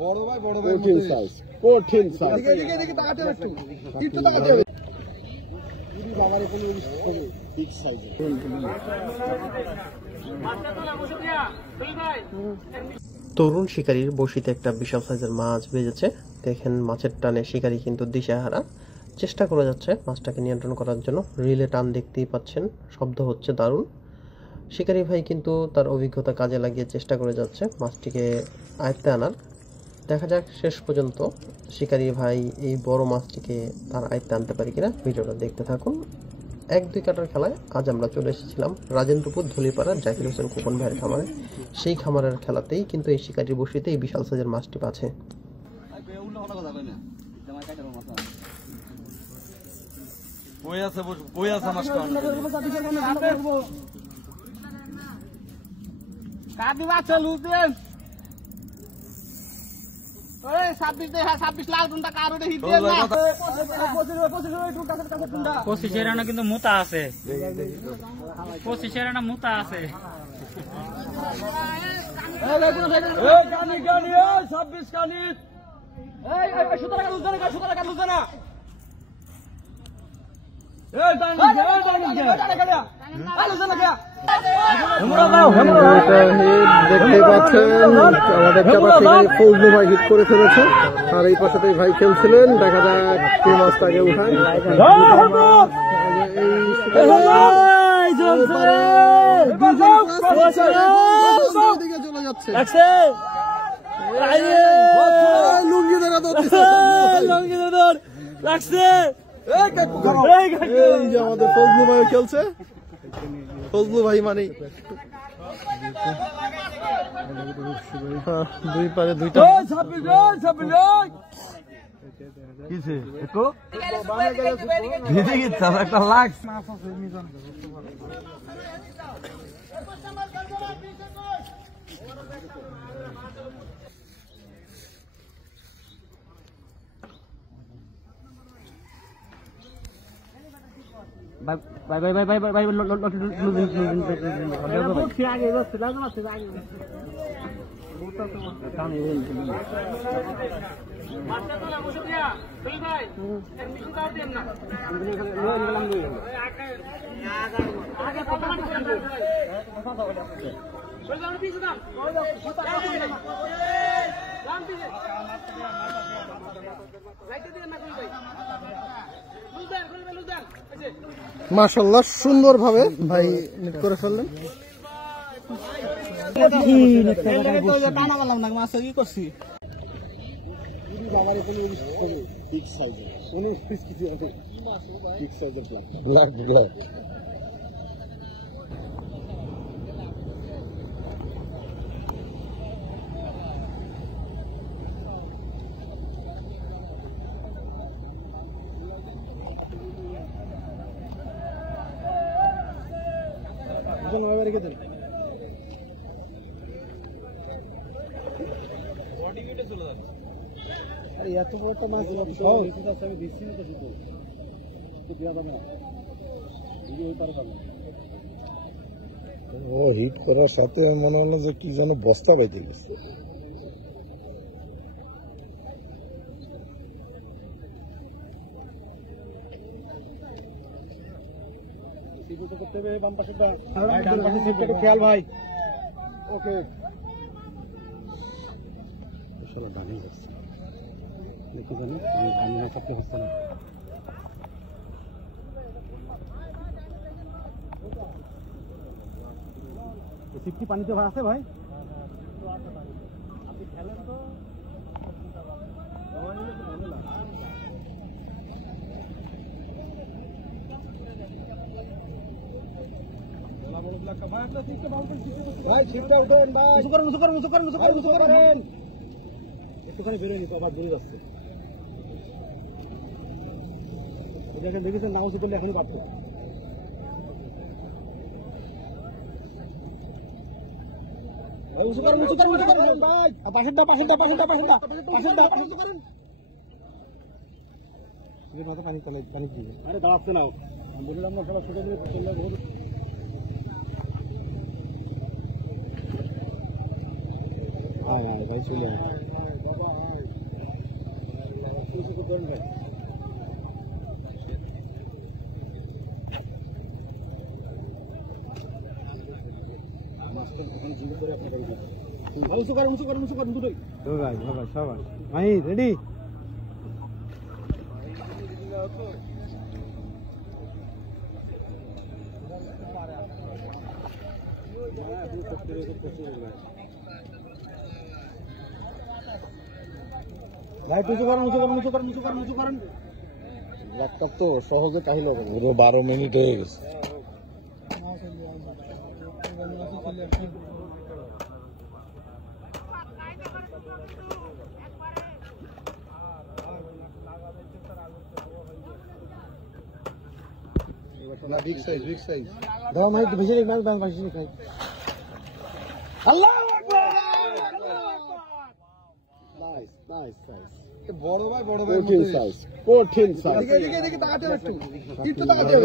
বড় ভাই কঠিন সাইজ এদিকে তাকাতে একটু তাকাতে হবে বাবার কোনো বিগ সাইজ তরুণ শিকারীর বড়শিতে একটা বিশাল সাইজের মাছ বেজেছে। দেখেন মাছের টানে শিকারী কিন্তু দিশেহারা, চেষ্টা করে যাচ্ছে মাছটাকে নিয়ন্ত্রণ করার জন্য। রিলে টান দেখতেই পাচ্ছেন, শব্দ হচ্ছে দারুণ। শিকারী ভাই কিন্তু তার অভিজ্ঞতা কাজে লাগিয়ে চেষ্টা করে যাচ্ছে মাছটিকে আয়ত্তে আনার। দেখা যাক শেষ পর্যন্ত শিকারী ভাই এই বড় মাছটিকে তার আয়ত্তে আনতে পারে কিনা। ভিডিওটা দেখতে থাকুন। 1-2 কাটার খেলায় আজ আমরা চলে এসেছিলাম রাজেন্দ্রপুর ধলিপাড়ার জাকির হোসেন খোকন ভাইয়ের খামারে। সেই খামারের খেলাতেই কিন্তু এই শিকারির বড়শিতে এই বিশাল সাইজের মাছটি পাচ্ছে। কিন্তু মোটা আছে, 25 মোটা আছে। 26 কানি 17 টাকা লুজ না, 17 টাকা লুজ না। দেখতে পাচ্ছেন আমাদের ফজলু ভাই হিট করে ফেলেছে, আর এই পাশে ভাই খেলছিলেন। দেখা যাক কে মাছটাকে উঠায়। চলে যাচ্ছে লুঙ্গি রাখছে। আমাদের ফজলু ভাই খেলছে, ফজলু ভাই মানে দুই পারে দুইটা একটা লাখ মাশাআল্লাহ সুন্দর ভাবে ভাই নিট করে ফেললেন। এত বড় মাছ আমি দিচ্ছি না তো শুধু দেওয়া যাবে না। ও হিট করার সাথে মনে হলো যে কি যেন বস্তা বেঁধে গেছে। খেয়াল ভাই ওকে বানিয়ে যাচ্ছে দেখি জানি বানিয়ে চাকরি হচ্ছে না। সিফটি পানিতে আছে ভাই, আপনি খেলেন তো একটুখানি বেরোয়নি, আবার বেরিয়ে যাচ্ছে। দেখেছেন নাও করলে এখনই কাটতো। পানি দিয়ে আরে দাঁড়াচ্ছে না, বললাম না সবাই ছোট চললে বহুত ভাই চলে ভাই রেডি ভাই উঁচু করেন ল্যাপটপ তো সহজে কাহিল হবে 12 মিনিট হয়ে গেছে। না বিগ সাইজ দাও ভাই বেশি নেই ভাই বেশি নেই ভাই আল্লাহু আকবার নাইস বড় ভাই কঠিন সাইজ এদিকে তাকাতে একটু তাকাতে